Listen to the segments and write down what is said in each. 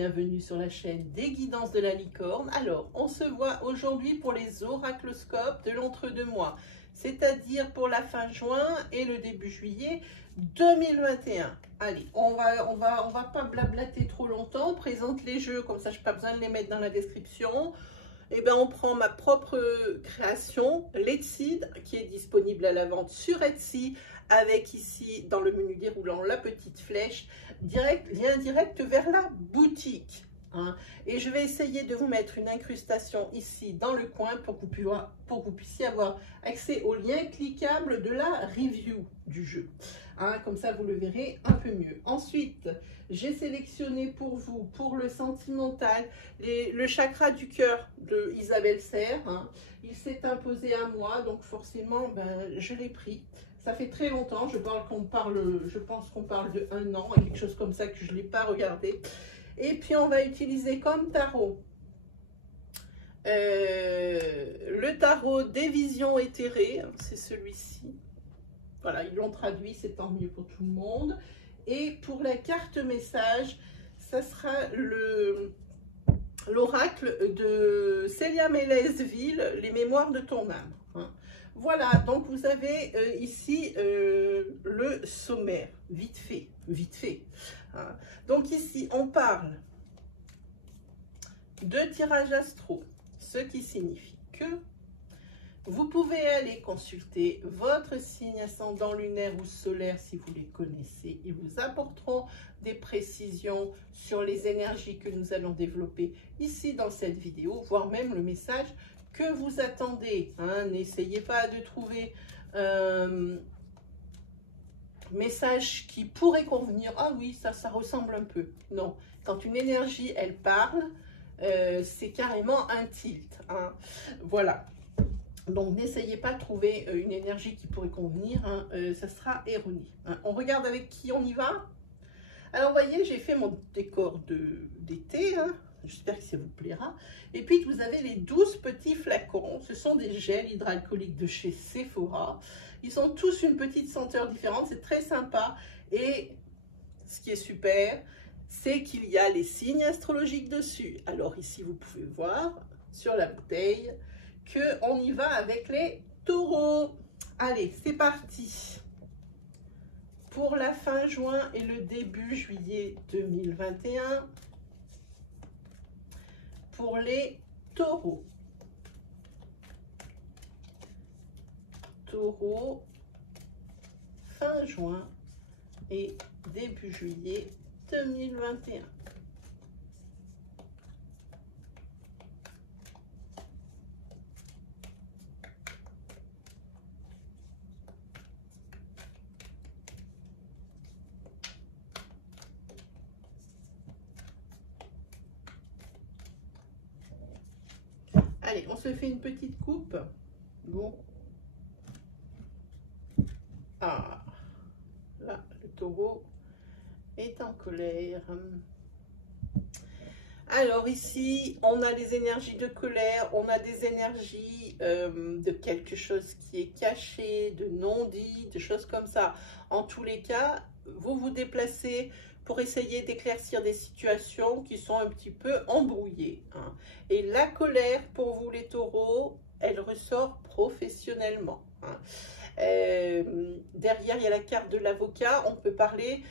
bienvenue sur la chaîne des guidances de la licorne. Alors, on se voit aujourd'hui pour les oracloscopes de l'entre-deux-mois, c'est-à-dire pour la fin juin et le début juillet 2021. Allez, on va pas blablater trop longtemps, on présente les jeux, comme ça je n'ai pas besoin de les mettre dans la description. Et ben, on prend ma propre création, l'Etsy, qui est disponible à la vente sur Etsy, avec ici dans le menu déroulant la petite flèche, lien direct vers la boutique. Hein. Et je vais essayer de vous mettre une incrustation ici dans le coin pour que vous puissiez avoir accès au lien cliquable de la review du jeu. Hein, comme ça, vous le verrez un peu mieux. Ensuite, j'ai sélectionné pour vous, pour le sentimental, le chakra du cœur de Isabelle Serre. Hein. Il s'est imposé à moi, donc forcément, ben, je l'ai pris. Ça fait très longtemps, je pense qu'on parle de 1 an, quelque chose comme ça, que je ne l'ai pas regardé. Et puis, on va utiliser comme tarot le tarot des visions éthérées, c'est celui-ci. Voilà, ils l'ont traduit, c'est tant mieux pour tout le monde. Et pour la carte message, ça sera l'oracle de Célia Mélèzeville, les mémoires de ton âme. Hein. Voilà, donc vous avez ici le sommaire, vite fait. Hein. Donc ici, on parle de tirage astro, ce qui signifie que vous pouvez aller consulter votre signe ascendant lunaire ou solaire si vous les connaissez. Ils vous apporteront des précisions sur les énergies que nous allons développer ici dans cette vidéo, voire même le message que vous attendez. Hein. N'essayez pas de trouver un message qui pourrait convenir. Ah oui, ça ressemble un peu. Non, quand une énergie, elle parle, c'est carrément un tilt. Hein. Voilà. Donc, n'essayez pas de trouver une énergie qui pourrait convenir, hein, ça sera erroné. Hein. On regarde avec qui on y va. Alors, vous voyez, j'ai fait mon décor d'été, hein. J'espère que ça vous plaira. Et puis, vous avez les 12 petits flacons. Ce sont des gels hydroalcooliques de chez Sephora. Ils ont tous une petite senteur différente, c'est très sympa. Et ce qui est super, c'est qu'il y a les signes astrologiques dessus. Alors, ici, vous pouvez voir sur la bouteille qu'on y va avec les taureaux. Allez, c'est parti pour la fin juin et le début juillet 2021 pour les taureaux. Taureaux, fin juin et début juillet 2021. Allez, on se fait une petite coupe. Bon. Ah, là, le taureau est en colère. Alors ici, on a les énergies de colère, on a des énergies de quelque chose qui est caché, de non-dit, de choses comme ça. En tous les cas, vous vous déplacez pour essayer d'éclaircir des situations qui sont un petit peu embrouillées. Hein. Et la colère, pour vous les taureaux, elle ressort professionnellement. Hein. Derrière, il y a la carte de l'avocat. On peut parler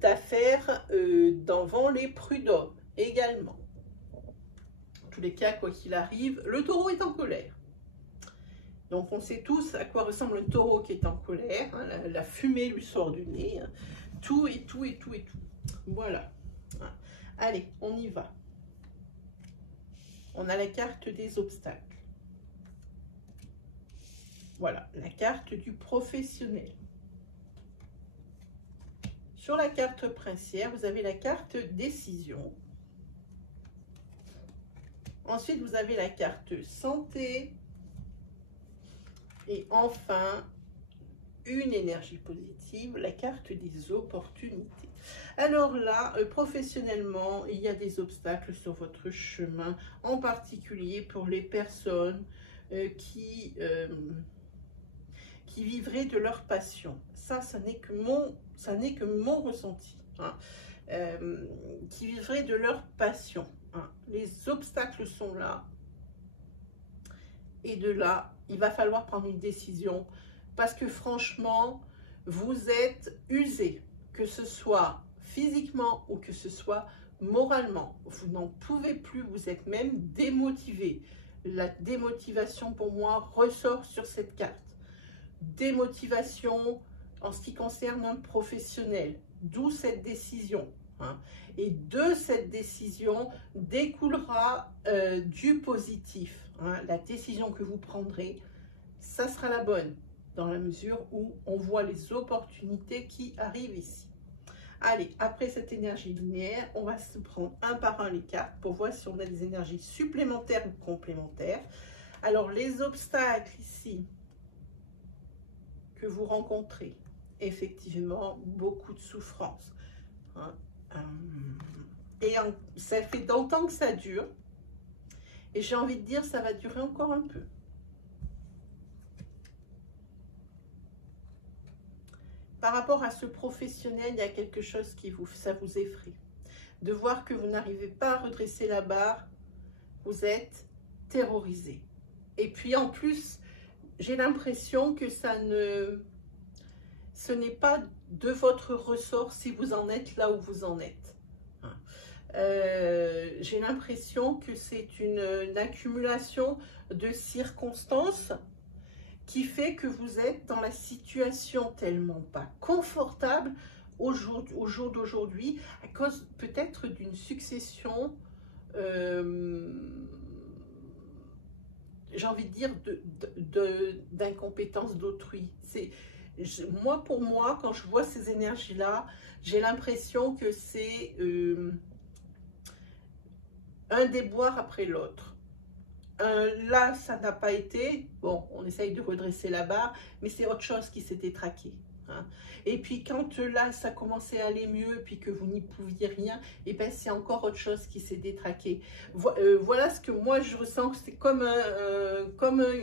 d'affaires devant les prud'hommes également. En tous les cas, quoi qu'il arrive, le taureau est en colère. Donc, on sait tous à quoi ressemble un taureau qui est en colère. Hein. La fumée lui sort du nez. Hein. Tout et tout et tout et tout. Voilà. Allez, on y va. On a la carte des obstacles. Voilà, la carte du professionnel. Sur la carte princière, vous avez la carte décision. Ensuite, vous avez la carte santé. Et enfin, une énergie positive, la carte des opportunités. Alors là, professionnellement, il y a des obstacles sur votre chemin, en particulier pour les personnes qui vivraient de leur passion. Ça n'est que mon ressenti. Hein. qui vivraient de leur passion. Hein. Les obstacles sont là. Et de là, il va falloir prendre une décision. Parce que franchement, vous êtes usé. Que ce soit physiquement ou que ce soit moralement. Vous n'en pouvez plus. Vous êtes même démotivé. La démotivation, pour moi, ressort sur cette carte. Démotivation en ce qui concerne un professionnel. D'où cette décision. Hein. Et de cette décision découlera du positif. Hein. La décision que vous prendrez, ça sera la bonne, dans la mesure où on voit les opportunités qui arrivent ici. Allez, après cette énergie linéaire, on va se prendre un par un les cartes pour voir si on a des énergies supplémentaires ou complémentaires. Alors, les obstacles ici que vous rencontrez, effectivement, beaucoup de souffrance. Hein. Ça fait longtemps que ça dure. Et j'ai envie de dire, ça va durer encore un peu. Par rapport à ce professionnel, il y a quelque chose qui ça vous effraie. De voir que vous n'arrivez pas à redresser la barre, vous êtes terrorisé. Et puis en plus, j'ai l'impression que ce n'est pas de votre ressort si vous en êtes là où vous en êtes. J'ai l'impression que c'est une accumulation de circonstances qui fait que vous êtes dans la situation tellement pas confortable au jour d'aujourd'hui, à cause peut-être d'une succession, j'ai envie de dire, d'incompétence d'autrui. Pour moi, quand je vois ces énergies-là, j'ai l'impression que c'est un déboire après l'autre. Là, ça n'a pas été. Bon, on essaye de redresser la barre, mais c'est autre chose qui s'est détraqué. Hein. Et puis, quand là, ça commençait à aller mieux, puis que vous n'y pouviez rien, et bien, c'est encore autre chose qui s'est détraqué. Voilà ce que moi, je ressens, que c'est comme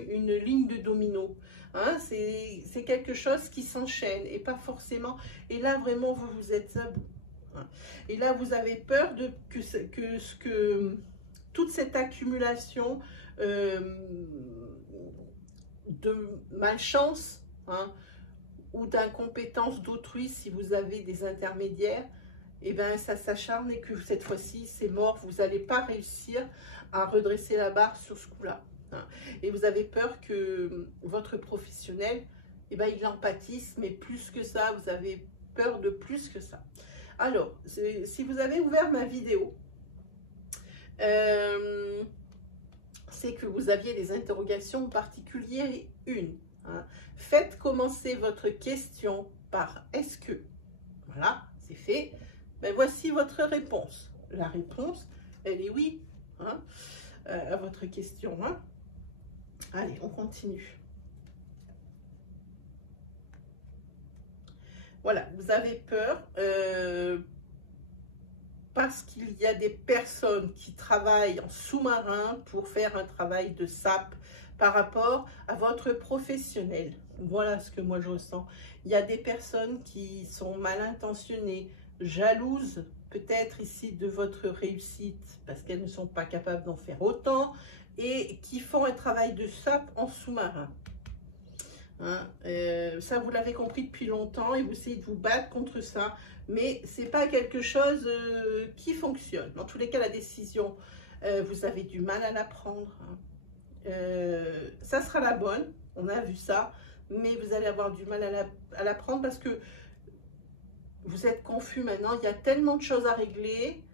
une ligne de domino. Hein. C'est quelque chose qui s'enchaîne, et pas forcément. Et là, vraiment, vous êtes à bout. Hein. Et là, vous avez peur que toute cette accumulation de malchance, hein, ou d'incompétence d'autrui, si vous avez des intermédiaires, et bien ça s'acharne et que cette fois-ci c'est mort, vous n'allez pas réussir à redresser la barre sur ce coup-là. Hein. Et vous avez peur que votre professionnel, et ben, il en pâtisse, mais plus que ça, vous avez peur de plus que ça. Alors, si vous avez ouvert ma vidéo, c'est que vous aviez des interrogations particulières et une. Hein. Faites commencer votre question par « est-ce que ?» Voilà, c'est fait. Ben, voici votre réponse. La réponse, elle est oui, hein, à votre question. Hein. Allez, on continue. Voilà, vous avez peur parce qu'il y a des personnes qui travaillent en sous-marin pour faire un travail de sape par rapport à votre professionnel. Voilà ce que moi je ressens. Il y a des personnes qui sont mal intentionnées, jalouses peut-être ici de votre réussite parce qu'elles ne sont pas capables d'en faire autant et qui font un travail de sape en sous-marin. Hein, ça, vous l'avez compris depuis longtemps et vous essayez de vous battre contre ça, mais c'est pas quelque chose qui fonctionne. Dans tous les cas, la décision, vous avez du mal à la prendre. Hein. Ça sera la bonne, on a vu ça, mais vous allez avoir du mal à la prendre parce que vous êtes confus maintenant. Il y a tellement de choses à régler,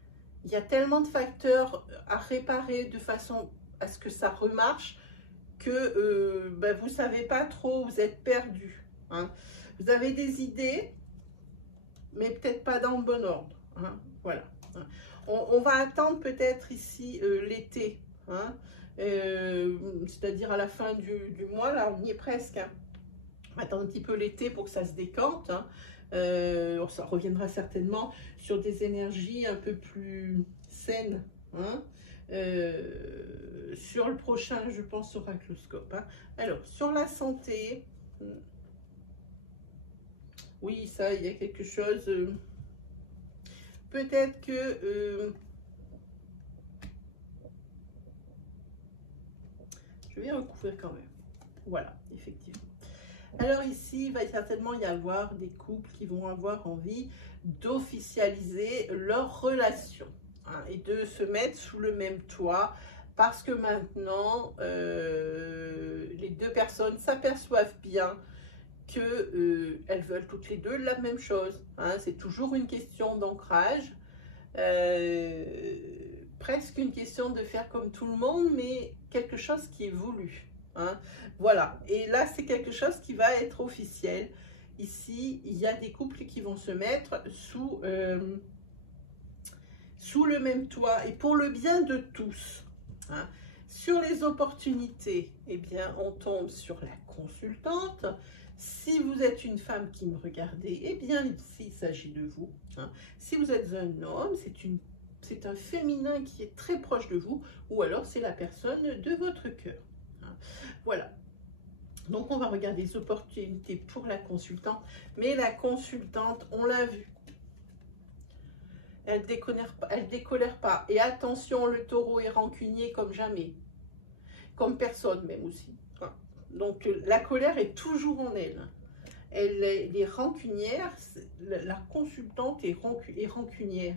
il y a tellement de facteurs à réparer de façon à ce que ça remarche, que ben, vous ne savez pas trop, vous êtes perdu. Hein. Vous avez des idées, mais peut-être pas dans le bon ordre. Hein. Voilà. On va attendre peut-être ici l'été, hein. C'est-à-dire à la fin du mois, là on y est presque. Hein. On va attendre un petit peu l'été pour que ça se décante. Hein. Ça reviendra certainement sur des énergies un peu plus saines. Hein. Sur le prochain, je pense, oracloscope. Hein. Alors, sur la santé, oui, ça, il y a quelque chose. peut-être que... je vais recouvrir quand même. Voilà, effectivement. Alors ici, il va certainement y avoir des couples qui vont avoir envie d'officialiser leur relation, hein, et de se mettre sous le même toit parce que maintenant, les deux personnes s'aperçoivent bien que elles veulent toutes les deux la même chose, hein. C'est toujours une question d'ancrage, presque une question de faire comme tout le monde, mais quelque chose qui est voulu, hein. Voilà, et là c'est quelque chose qui va être officiel. Ici, il y a des couples qui vont se mettre sous le même toit et pour le bien de tous, hein. Sur les opportunités, eh bien, on tombe sur la consultante. Si vous êtes une femme qui me regardez, eh bien, il s'agit de vous, hein. Si vous êtes un homme, c'est un féminin qui est très proche de vous, ou alors c'est la personne de votre cœur, hein. Voilà. Donc, on va regarder les opportunités pour la consultante. Mais la consultante, on l'a vu, elle décolère pas. Et attention, le taureau est rancunier comme jamais. Comme personne même aussi. Donc, la colère est toujours en elle. Elle est rancunière. La consultante est rancunière.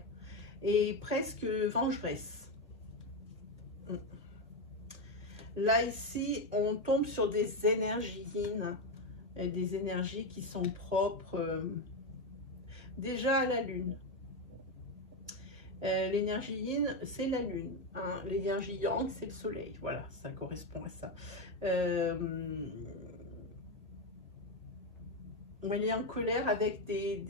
Et presque vengeresse. Là, ici, on tombe sur des énergies yin, des énergies qui sont propres déjà à la lune. L'énergie yin, c'est la lune, hein. L'énergie yang, c'est le soleil. Voilà, ça correspond à ça. Elle est en colère avec des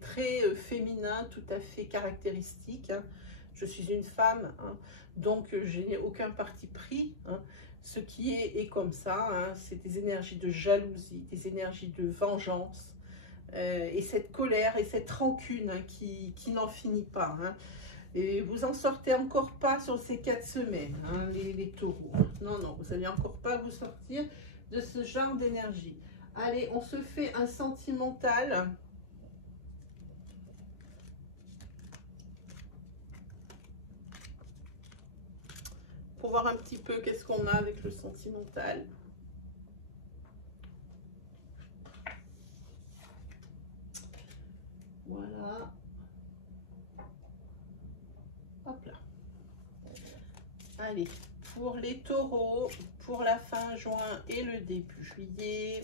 traits féminins tout à fait caractéristiques, hein. Je suis une femme, hein, donc je n'ai aucun parti pris, hein. Ce qui est comme ça, hein. C'est des énergies de jalousie, des énergies de vengeance, et cette colère et cette rancune, hein, qui n'en finit pas, hein. Et vous en sortez encore pas sur ces 4 semaines, hein, les taureaux. Non, non, vous n'allez encore pas vous sortir de ce genre d'énergie. Allez, on se fait un sentimental. Pour voir un petit peu qu'est-ce qu'on a avec le sentimental. Voilà. Hop là. Allez, pour les taureaux, pour la fin juin et le début juillet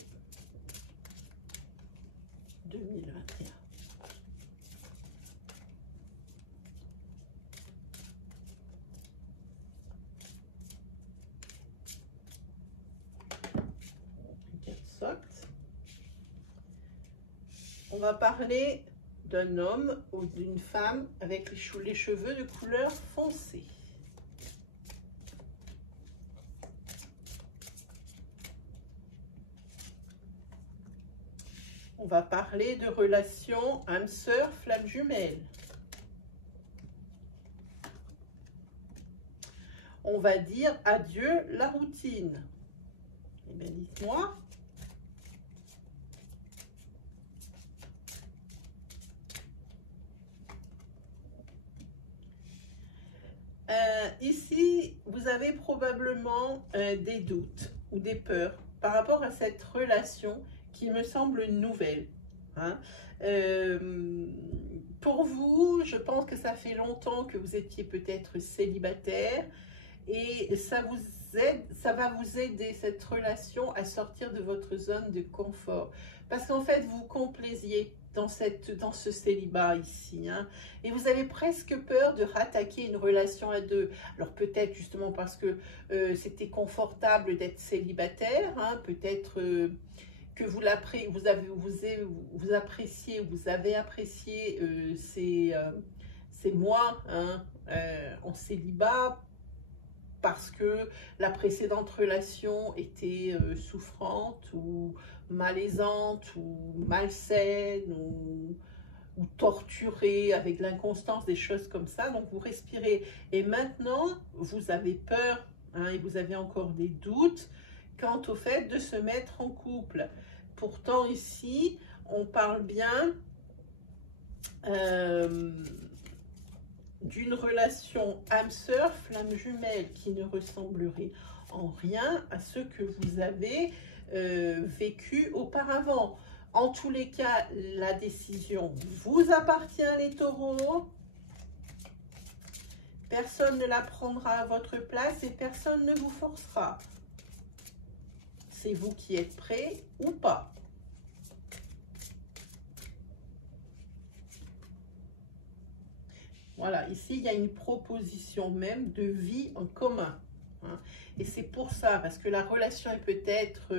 2021. On va parler d'un homme ou d'une femme avec les cheveux de couleur foncée. On va parler de relation âme sœur, flamme jumelle. On va dire adieu la routine. Eh bien, dites-moi. Ici, vous avez probablement des doutes ou des peurs par rapport à cette relation qui me semble nouvelle, hein. Pour vous, je pense que ça fait longtemps que vous étiez peut-être célibataire et ça va vous aider, cette relation, à sortir de votre zone de confort. Parce qu'en fait, vous complaisiez dans ce célibat ici, hein, et vous avez presque peur de rattaquer une relation à deux. Alors peut-être justement parce que c'était confortable d'être célibataire, hein, peut-être que vous avez apprécié ces mois, hein, en célibat, parce que la précédente relation était souffrante ou malaisante ou malsaine ou torturée avec l'inconstance, des choses comme ça. Donc vous respirez et maintenant vous avez peur, hein, et vous avez encore des doutes quant au fait de se mettre en couple. Pourtant ici on parle bien d'une relation âme-sœur, flamme jumelle, qui ne ressemblerait en rien à ce que vous avez vécu auparavant. En tous les cas, la décision vous appartient, les taureaux. Personne ne la prendra à votre place et personne ne vous forcera. C'est vous qui êtes prêts ou pas. Voilà, ici, il y a une proposition même de vie en commun. Hein. Et c'est pour ça, parce que la relation est peut-être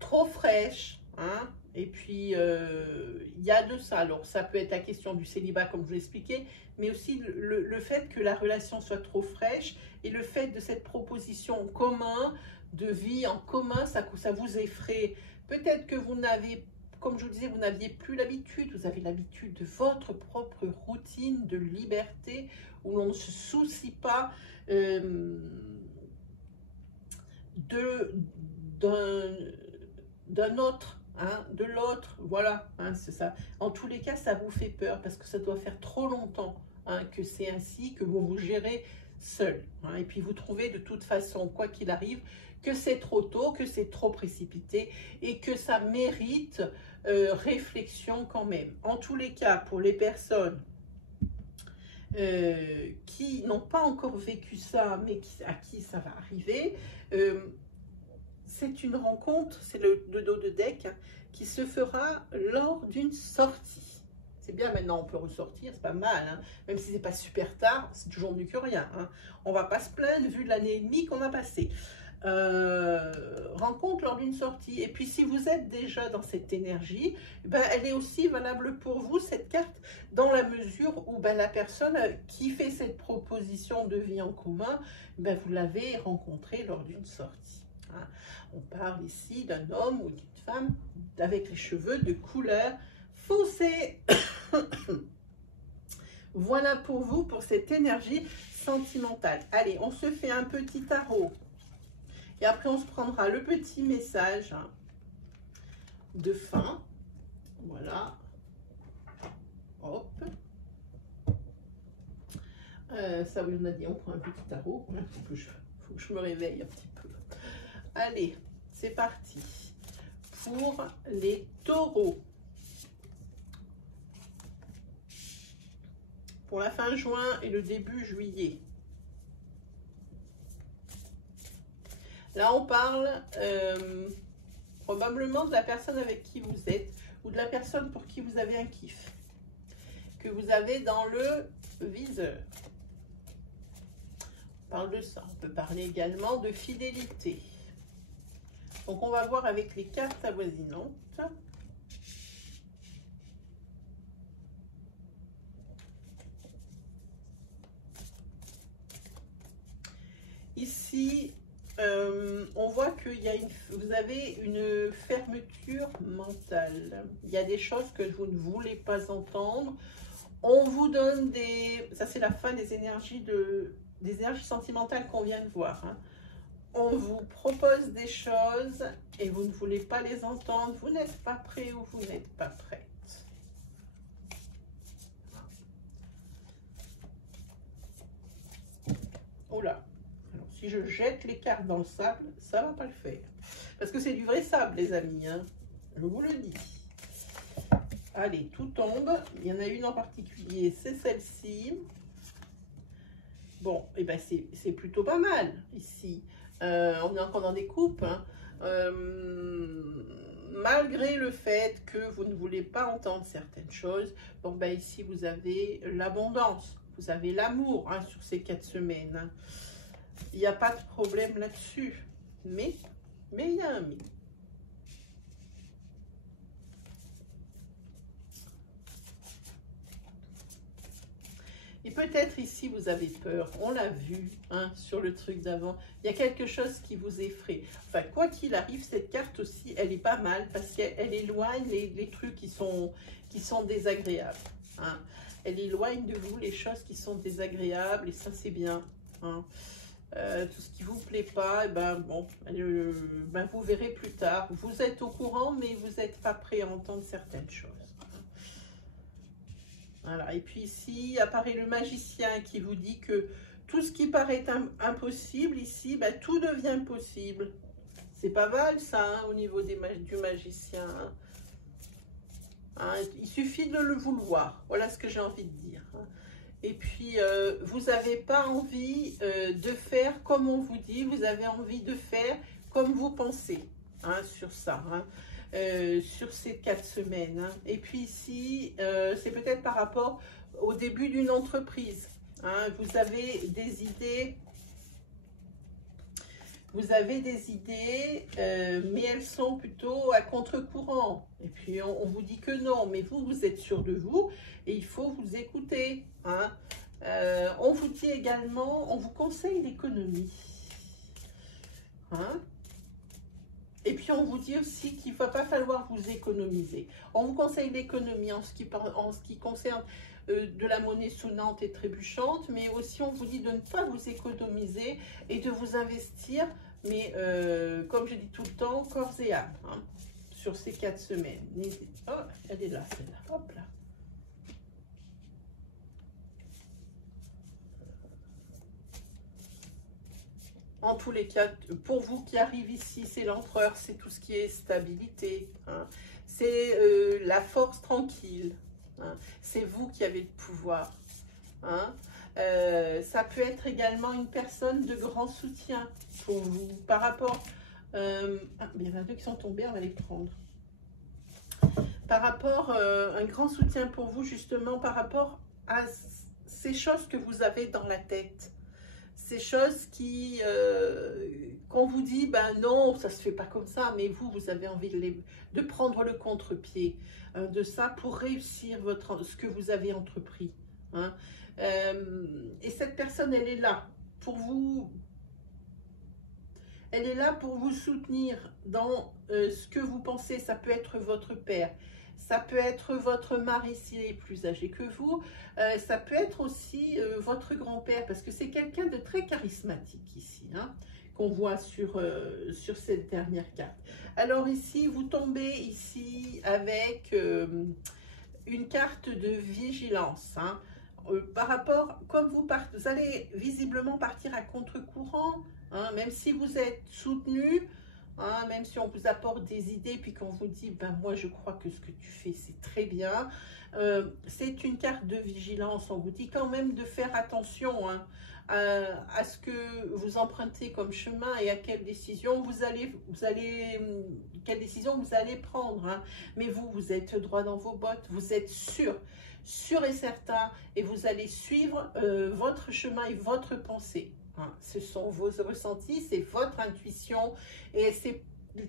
trop fraîche. Hein. Et puis, il y a de ça. Alors, ça peut être la question du célibat, comme je vous l'expliquais, mais aussi le fait que la relation soit trop fraîche et le fait de cette proposition en commun, de vie en commun, ça vous effraie. Peut-être que vous n'avez, comme je vous disais, vous n'aviez plus l'habitude, vous avez l'habitude de votre propre routine de liberté où l'on ne se soucie pas d'un autre, hein, de l'autre, voilà, hein, c'est ça. En tous les cas, ça vous fait peur parce que ça doit faire trop longtemps hein, que c'est ainsi, que vous vous gérez seul. Hein, et puis vous trouvez de toute façon, quoi qu'il arrive, que c'est trop tôt, que c'est trop précipité et que ça mérite réflexion quand même. En tous les cas, pour les personnes qui n'ont pas encore vécu ça, mais à qui ça va arriver, c'est une rencontre, c'est le dos de deck, hein, qui se fera lors d'une sortie. C'est bien, maintenant on peut ressortir, c'est pas mal, hein, même si c'est pas super tard, c'est toujours mieux que rien. Hein. On va pas se plaindre vu l'année et demie qu'on a passé. Rencontre lors d'une sortie. Et puis si vous êtes déjà dans cette énergie, ben, elle est aussi valable pour vous, cette carte, dans la mesure où ben, la personne qui fait cette proposition de vie en commun, ben, vous l'avez rencontrée lors d'une sortie. Hein. On parle ici d'un homme ou d'une femme avec les cheveux de couleur foncée. Voilà pour vous, pour cette énergie sentimentale. Allez, on se fait un petit tarot. Et après, on se prendra le petit message de fin. Voilà. Hop. Ça, oui, on a dit, on prend un petit tarot. Il faut que je me réveille un petit peu. Allez, c'est parti. Pour les taureaux. Pour la fin juin et le début juillet. Là, on parle probablement de la personne avec qui vous êtes ou de la personne pour qui vous avez un kiff, que vous avez dans le viseur. On parle de ça. On peut parler également de fidélité. Donc, on va voir avec les cartes avoisinantes. Ici, on voit qu'il y a vous avez une fermeture mentale. Il y a des choses que vous ne voulez pas entendre. On vous donne des... Ça, c'est la fin des énergies sentimentales qu'on vient de voir. Hein. On vous propose des choses et vous ne voulez pas les entendre. Vous n'êtes pas prêt ou vous n'êtes pas prête. Oh là! Si je jette les cartes dans le sable, ça ne va pas le faire. Parce que c'est du vrai sable, les amis. Hein. Je vous le dis. Allez, tout tombe. Il y en a une en particulier, c'est celle-ci. Bon, et ben c'est plutôt pas mal, ici. On est encore dans des coupes. Hein. Malgré le fait que vous ne voulez pas entendre certaines choses, bon, ben ici, vous avez l'abondance. Vous avez l'amour hein, sur ces 4 semaines. Hein. Il n'y a pas de problème là-dessus. Mais il y a un mais. Et peut-être ici, vous avez peur. On l'a vu hein, sur le truc d'avant. Il y a quelque chose qui vous effraie. Enfin, quoi qu'il arrive, cette carte aussi, elle est pas mal parce qu'elle éloigne les trucs qui sont désagréables. Hein. Elle éloigne de vous les choses qui sont désagréables et ça, c'est bien. Hein. Tout ce qui vous plaît pas, et ben, bon, ben, vous verrez plus tard. Vous êtes au courant, mais vous n'êtes pas prêt à entendre certaines choses. Voilà. Et puis ici apparaît le magicien qui vous dit que tout ce qui paraît impossible ici, ben, tout devient possible. C'est pas mal ça, hein, au niveau du magicien. Hein. Hein, il suffit de le vouloir. Voilà ce que j'ai envie de dire. Hein. Et puis, vous n'avez pas envie de faire comme on vous dit. Vous avez envie de faire comme vous pensez, hein, sur ça. Hein. Sur ces 4 semaines. Hein. Et puis ici, c'est peut-être par rapport au début d'une entreprise. Hein. Vous avez des idées, mais elles sont plutôt à contre-courant. Et puis on vous dit que non, mais vous êtes sûr de vous et il faut vous écouter. Hein. On vous dit également, on vous conseille l'économie. Hein. Et puis, on vous dit aussi qu'il ne va pas falloir vous économiser. On vous conseille l'économie en ce qui concerne de la monnaie sonnante et trébuchante, mais aussi on vous dit de ne pas vous économiser et de vous investir, mais comme je dis tout le temps, corps et âme, hein, sur ces 4 semaines. Oh, elle est là, celle-là. Hop là. En tous les cas, pour vous qui arrivez ici, c'est l'empereur, c'est tout ce qui est stabilité. Hein. C'est la force tranquille. Hein. C'est vous qui avez le pouvoir. Hein. Ça peut être également une personne de grand soutien pour vous. Par rapport... il y en a 2 qui sont tombés, on va les prendre. Par rapport un grand soutien pour vous, justement, par rapport à ces choses que vous avez dans la tête. Ces choses qu'on vous dit, ben non, ça se fait pas comme ça, mais vous avez envie de prendre le contre-pied de ça pour réussir ce que vous avez entrepris. Hein. Et cette personne, elle est là pour vous. Elle est là pour vous soutenir dans ce que vous pensez. Ça peut être votre père. Ça peut être votre mari s'il est plus âgé que vous. Ça peut être aussi votre grand-père, parce que c'est quelqu'un de très charismatique ici, hein, qu'on voit sur cette dernière carte. Alors ici, vous tombez ici avec une carte de vigilance. Hein, par rapport, comme vous allez visiblement partir à contre-courant, hein, même si vous êtes soutenu. Hein, même si on vous apporte des idées, puis qu'on vous dit, ben moi je crois que ce que tu fais c'est très bien, c'est une carte de vigilance. On vous dit quand même de faire attention, hein, à ce que vous empruntez comme chemin et à quelle décision quelle décision vous allez prendre. Hein. Mais vous êtes droit dans vos bottes, vous êtes sûr et certain, et vous allez suivre votre chemin et votre pensée. Hein, ce sont vos ressentis, c'est votre intuition et c'est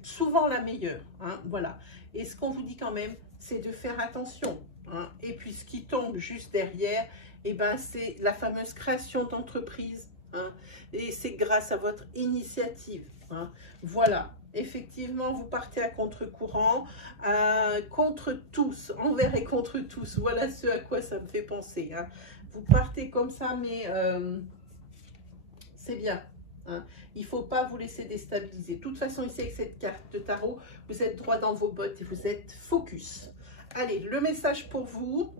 souvent la meilleure. Hein, voilà. Et ce qu'on vous dit quand même, c'est de faire attention. Hein, et puis ce qui tombe juste derrière, eh ben, c'est la fameuse création d'entreprise. Hein, et c'est grâce à votre initiative. Hein, voilà. Effectivement, vous partez à contre-courant, contre tous, envers et contre tous. Voilà ce à quoi ça me fait penser. Hein. Vous partez comme ça, mais... c'est bien. Hein. Il ne faut pas vous laisser déstabiliser. De toute façon, ici, avec cette carte de tarot, vous êtes droit dans vos bottes et vous êtes focus. Allez, le message pour vous,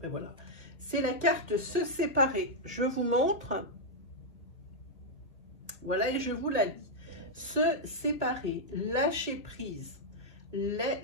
ben voilà, c'est la carte se séparer. Je vous montre. Voilà, et je vous la lis. Se séparer, lâcher prise.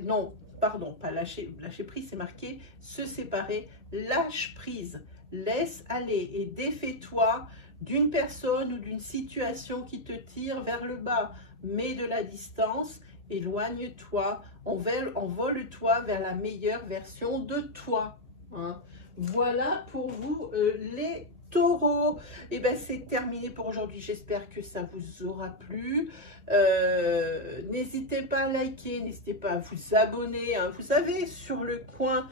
Non, pardon, pas lâcher prise, c'est marqué se séparer, lâche prise. Laisse aller et défais-toi d'une personne ou d'une situation qui te tire vers le bas. Mets de la distance, éloigne-toi, envole-toi vers la meilleure version de toi. Hein. Voilà pour vous les taureaux. Et bien c'est terminé pour aujourd'hui. J'espère que ça vous aura plu. N'hésitez pas à liker, n'hésitez pas à vous abonner. Hein. Vous savez, sur le coin...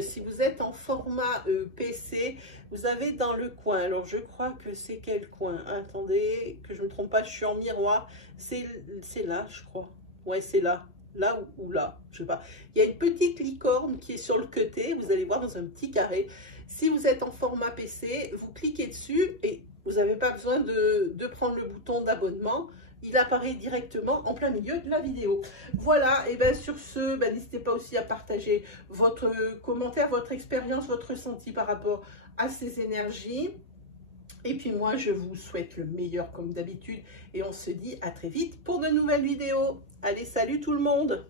si vous êtes en format PC, vous avez dans le coin, alors je crois que c'est quel coin? Attendez, que je ne me trompe pas, je suis en miroir, c'est là je crois, ouais c'est là ou là, je sais pas. Il y a une petite licorne qui est sur le côté, vous allez voir dans un petit carré. Si vous êtes en format PC, vous cliquez dessus et vous n'avez pas besoin de prendre le bouton d'abonnement. il apparaît directement en plein milieu de la vidéo. Voilà, et bien sur ce, n'hésitez pas aussi à partager votre commentaire, votre expérience, votre ressenti par rapport à ces énergies. Et puis moi, je vous souhaite le meilleur comme d'habitude et on se dit à très vite pour de nouvelles vidéos. Allez, salut tout le monde!